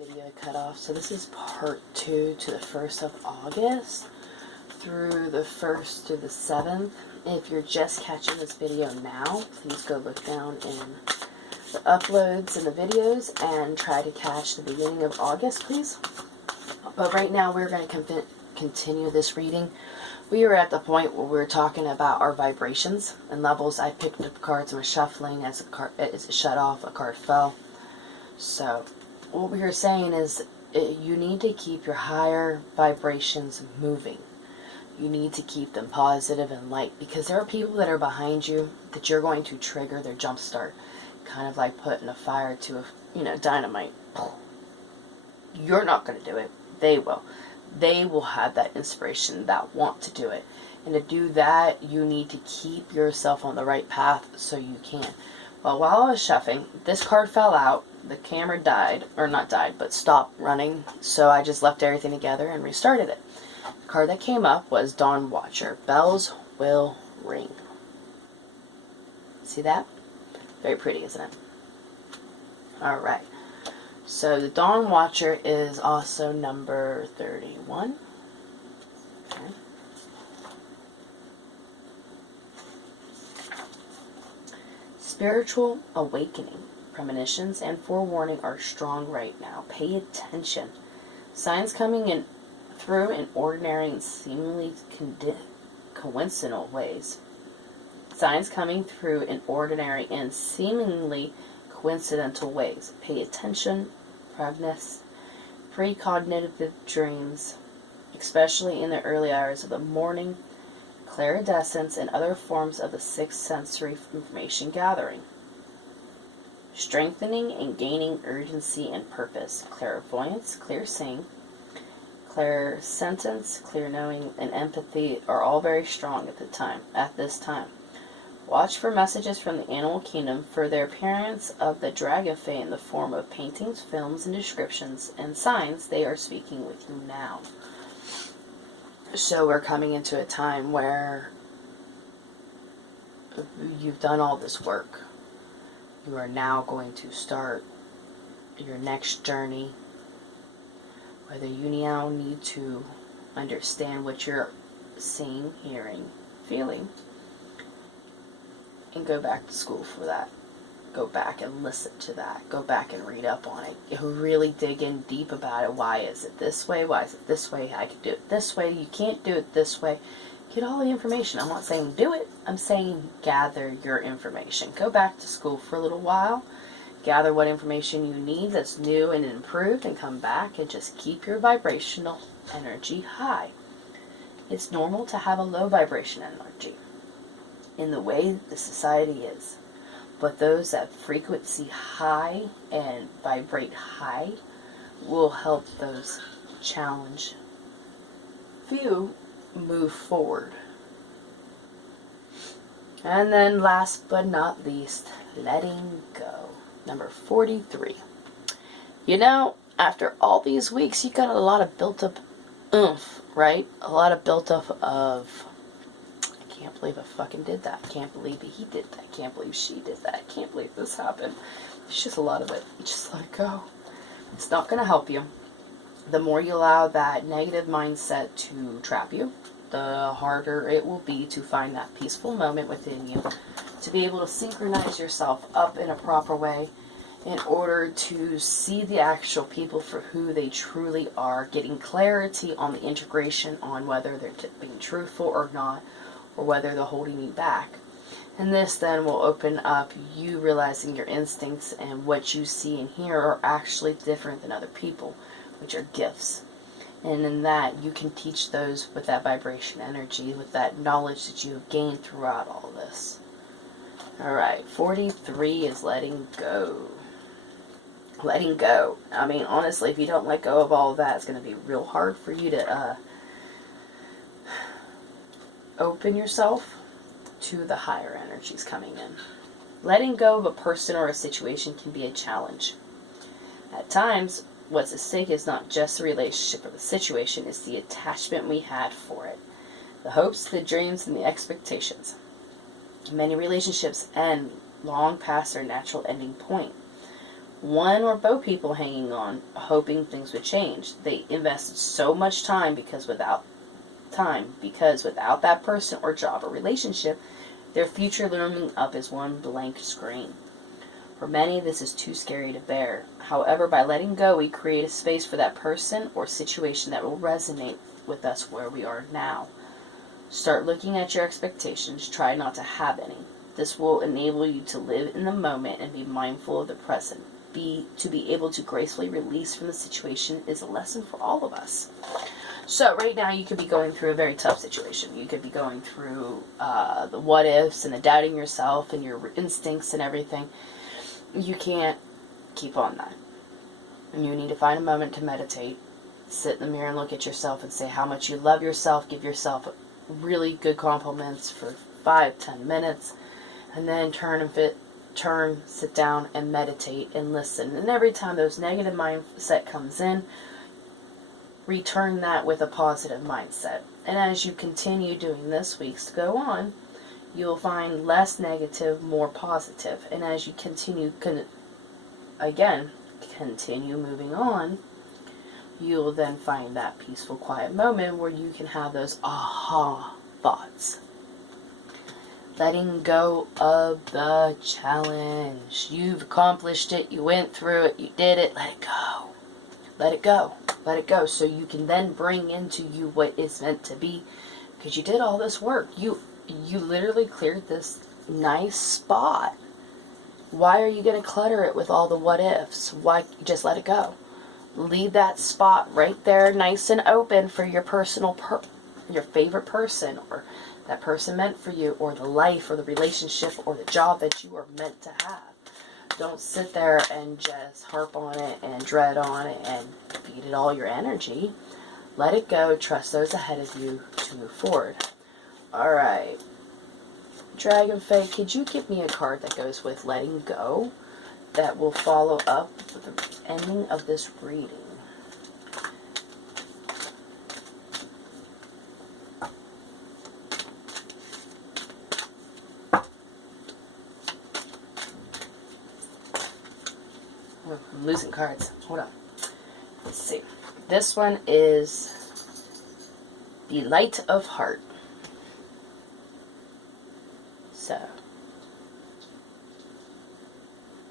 video cut off. So this is part 2 to the 1st of August through the 1st to the 7th. If you're just catching this video now, please go look down in the uploads and the videos and try to catch the beginning of August, please. But right now we're going to continue this reading. We are at the point where we're talking about our vibrations and levels. I picked up cards and was shuffling as it shut off, a card fell. So what we are saying is you need to keep your higher vibrations moving. You need to keep them positive and light, because there are people that are behind you that you're going to trigger their jump start. Kind of like putting a fire to a, dynamite. You're not going to do it. They will. They will have that inspiration, that want to do it. And to do that, you need to keep yourself on the right path so you can. Well, while I was shuffling, this card fell out. The camera died, or not died, but stopped running. So I just left everything together and restarted it. The card that came up was Dawn Watcher. Bells will ring. See that? Very pretty, isn't it? Alright. So the Dawn Watcher is also number 31. Okay. Spiritual awakening. Premonitions and forewarning are strong right now. Pay attention. Signs coming in through in ordinary and seemingly coincidental ways. Signs coming through in ordinary and seemingly coincidental ways. Pay attention. Precognitive dreams, especially in the early hours of the morning, clairdescence, and other forms of the sixth sensory information gathering. Strengthening and gaining urgency and purpose. Clairvoyance, clear seeing, clairsentience, clear knowing, and empathy are all very strong at this time. Watch for messages from the animal kingdom for their appearance of the Dragonfae in the form of paintings, films, and descriptions, and signs they are speaking with you now. So we're coming into a time where you've done all this work. You are now going to start your next journey. Whether you now need to understand what you're seeing, hearing, feeling, and go back to school for that. Go back and listen to that. Go back and read up on it. Really dig in deep about it. Why is it this way? Why is it this way? I can do it this way. You can't do it this way. Get all the information. I'm not saying do it. I'm saying gather your information. Go back to school for a little while. Gather what information you need that's new and improved, and come back and just keep your vibrational energy high. It's normal to have a low vibration energy in the way the society is. But those that frequency high and vibrate high will help those challenge few move forward. And then last but not least, letting go. Number 43. After all these weeks, you got a lot of built up oomph, right? A lot of built up of, I can't believe I fucking did that. I can't believe he did that. I can't believe she did that. I can't believe this happened. It's just a lot of it. Just let it go. It's not going to help you. The more you allow that negative mindset to trap you, the harder it will be to find that peaceful moment within you, to be able to synchronize yourself up in a proper way in order to see the actual people for who they truly are, getting clarity on the integration on whether they're being truthful or not, or whether they're holding you back. And this then will open up you realizing your instincts and what you see and hear are actually different than other people, which are gifts. And in that, you can teach those with that vibration energy, with that knowledge that you have gained throughout all this. Alright, 43 is letting go. Letting go. I mean, honestly, if you don't let go of all of that, it's going to be real hard for you to open yourself to the higher energies coming in. Letting go of a person or a situation can be a challenge. At times, what's at stake is not just the relationship or the situation, it's the attachment we had for it. The hopes, the dreams, and the expectations. Many relationships end long past their natural ending point. one or both people hanging on, hoping things would change. They invested so much time because without that person or job or relationship, their future looming up is one blank screen. For many, this is too scary to bear. However, by letting go, we create a space for that person or situation that will resonate with us where we are now. Start looking at your expectations. Try not to have any. This will enable you to live in the moment and be mindful of the present. To be able to gracefully release from the situation is a lesson for all of us. So right now you could be going through a very tough situation. You could be going through the what ifs and the doubting yourself and your instincts and everything. You can't keep on that. And you need to find a moment to meditate. Sit in the mirror and look at yourself and say how much you love yourself. Give yourself really good compliments for 5-10 minutes. And then sit down and meditate and listen. And every time those negative mindset comes in, return that with a positive mindset. And as you continue doing this, weeks to go on, you'll find less negative, more positive. And as you continue moving on, you'll then find that peaceful, quiet moment where you can have those aha thoughts. Letting go of the challenge. You've accomplished it. You went through it. You did it. Let it go. Let it go. Let it go. So you can then bring into you what is meant to be. Because you did all this work. You literally cleared this nice spot. Why are you going to clutter it with all the what ifs? Why just let it go? Leave that spot right there nice and open for your your favorite person, or that person meant for you, or the life or the relationship or the job that you are meant to have. Don't sit there and just harp on it and dread on it and feed it all your energy. Let it go. Trust those ahead of you to move forward. Alright. Dragonfae, could you give me a card that goes with letting go that will follow up with the ending of this reading? I'm losing cards. Hold on. Let's see. This one is the Light of Heart. So,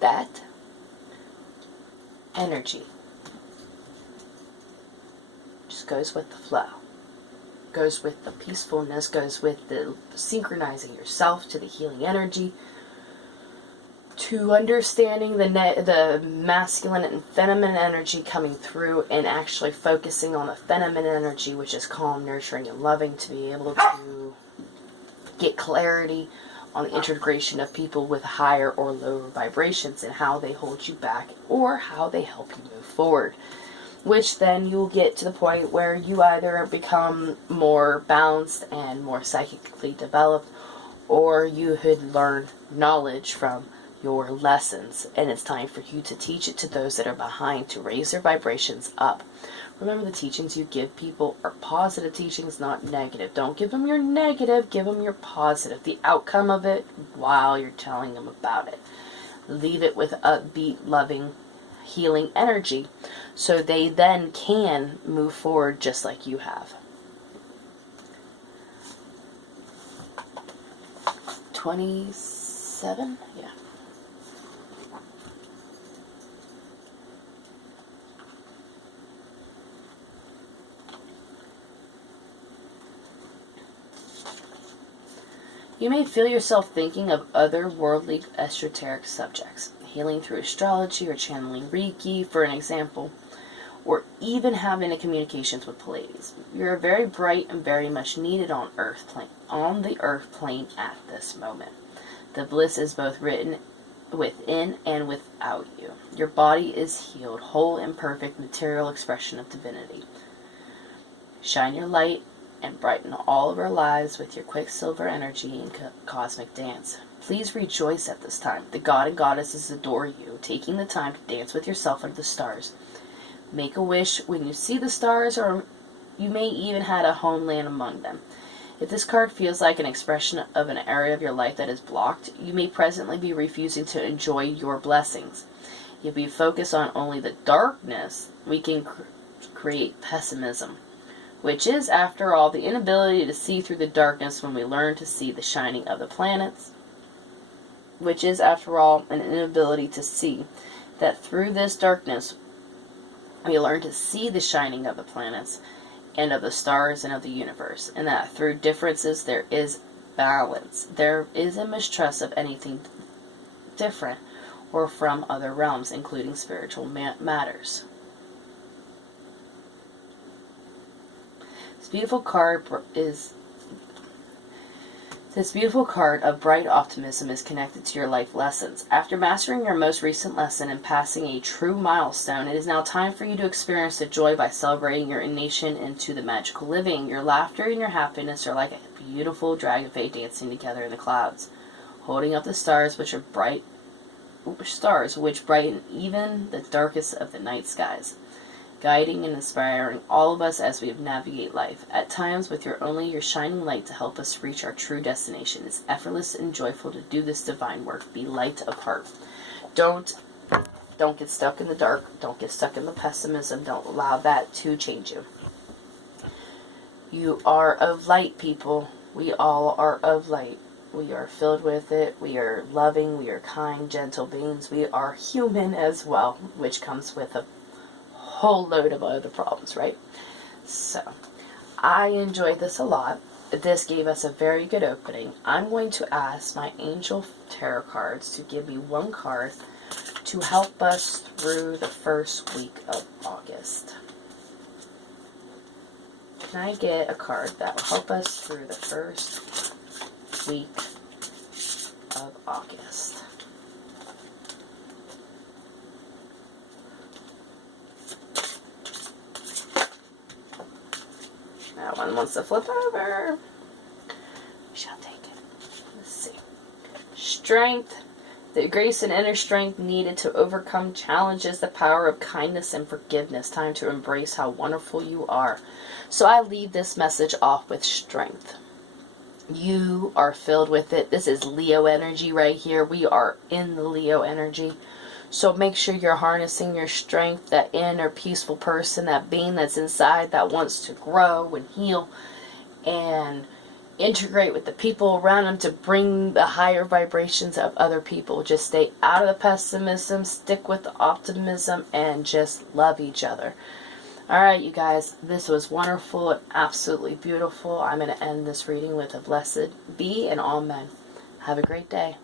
that energy just goes with the flow. Goes with the peacefulness, goes with the synchronizing yourself to the healing energy, to understanding the masculine and feminine energy coming through, and actually focusing on the feminine energy, which is calm, nurturing, and loving, to be able to get clarity on the integration of people with higher or lower vibrations and how they hold you back or how they help you move forward. Which then you'll get to the point where you either become more balanced and more psychically developed, or you could learn knowledge from your lessons, and it's time for you to teach it to those that are behind, to raise their vibrations up. Remember, the teachings you give people are positive teachings, not negative. Don't give them your negative, give them your positive. The outcome of it while you're telling them about it. Leave it with upbeat, loving, healing energy so they then can move forward just like you have. 27? Yeah. You may feel yourself thinking of otherworldly esoteric subjects, healing through astrology or channeling Reiki, for an example, or even having a communications with Pleiades. You're very bright and very much needed on the earth plane at this moment. The bliss is both written within and without you. Your body is healed, whole and perfect material expression of divinity. Shine your light and brighten all of our lives with your quicksilver energy and cosmic dance. Please rejoice at this time. The god and goddesses adore you, taking the time to dance with yourself under the stars. Make a wish when you see the stars, or you may even have a homeland among them. If this card feels like an expression of an area of your life that is blocked, you may presently be refusing to enjoy your blessings. If we focus on only the darkness, we can create pessimism, which is, after all, the inability to see through the darkness when we learn to see the shining of the planets, which is, after all, an inability to see that through this darkness we learn to see the shining of the planets and of the stars and of the universe, and that through differences there is balance. There is a mistrust of anything different or from other realms, including spiritual matters. This beautiful card of bright optimism is connected to your life lessons. After mastering your most recent lesson and passing a true milestone, it is now time for you to experience the joy by celebrating your nation into the magical living. Your laughter and your happiness are like a beautiful dragonfae dancing together in the clouds, holding up the stars which brighten even the darkest of the night skies, guiding and inspiring all of us as we navigate life. At times, with your shining light to help us reach our true destination. It's effortless and joyful to do this divine work. Be light of heart. Don't get stuck in the dark. Don't get stuck in the pessimism. Don't allow that to change you. You are of light, people. We all are of light. We are filled with it. We are loving. We are kind, gentle beings. We are human as well, which comes with a whole load of other problems, right? So, I enjoyed this a lot. This gave us a very good opening. I'm going to ask my angel tarot cards to give me one card to help us through the first week of August. Can I get a card that will help us through the first week of August? That one wants to flip over. We shall take it. Let's see. Strength. The grace and inner strength needed to overcome challenges, the power of kindness and forgiveness. Time to embrace how wonderful you are. So I leave this message off with strength. You are filled with it. This is Leo energy right here. We are in the Leo energy. So make sure you're harnessing your strength, that inner peaceful person, that being that's inside that wants to grow and heal and integrate with the people around them to bring the higher vibrations of other people. Just stay out of the pessimism, stick with the optimism, and just love each other. Alright, you guys, this was wonderful and absolutely beautiful. I'm going to end this reading with a blessed be and amen. Have a great day.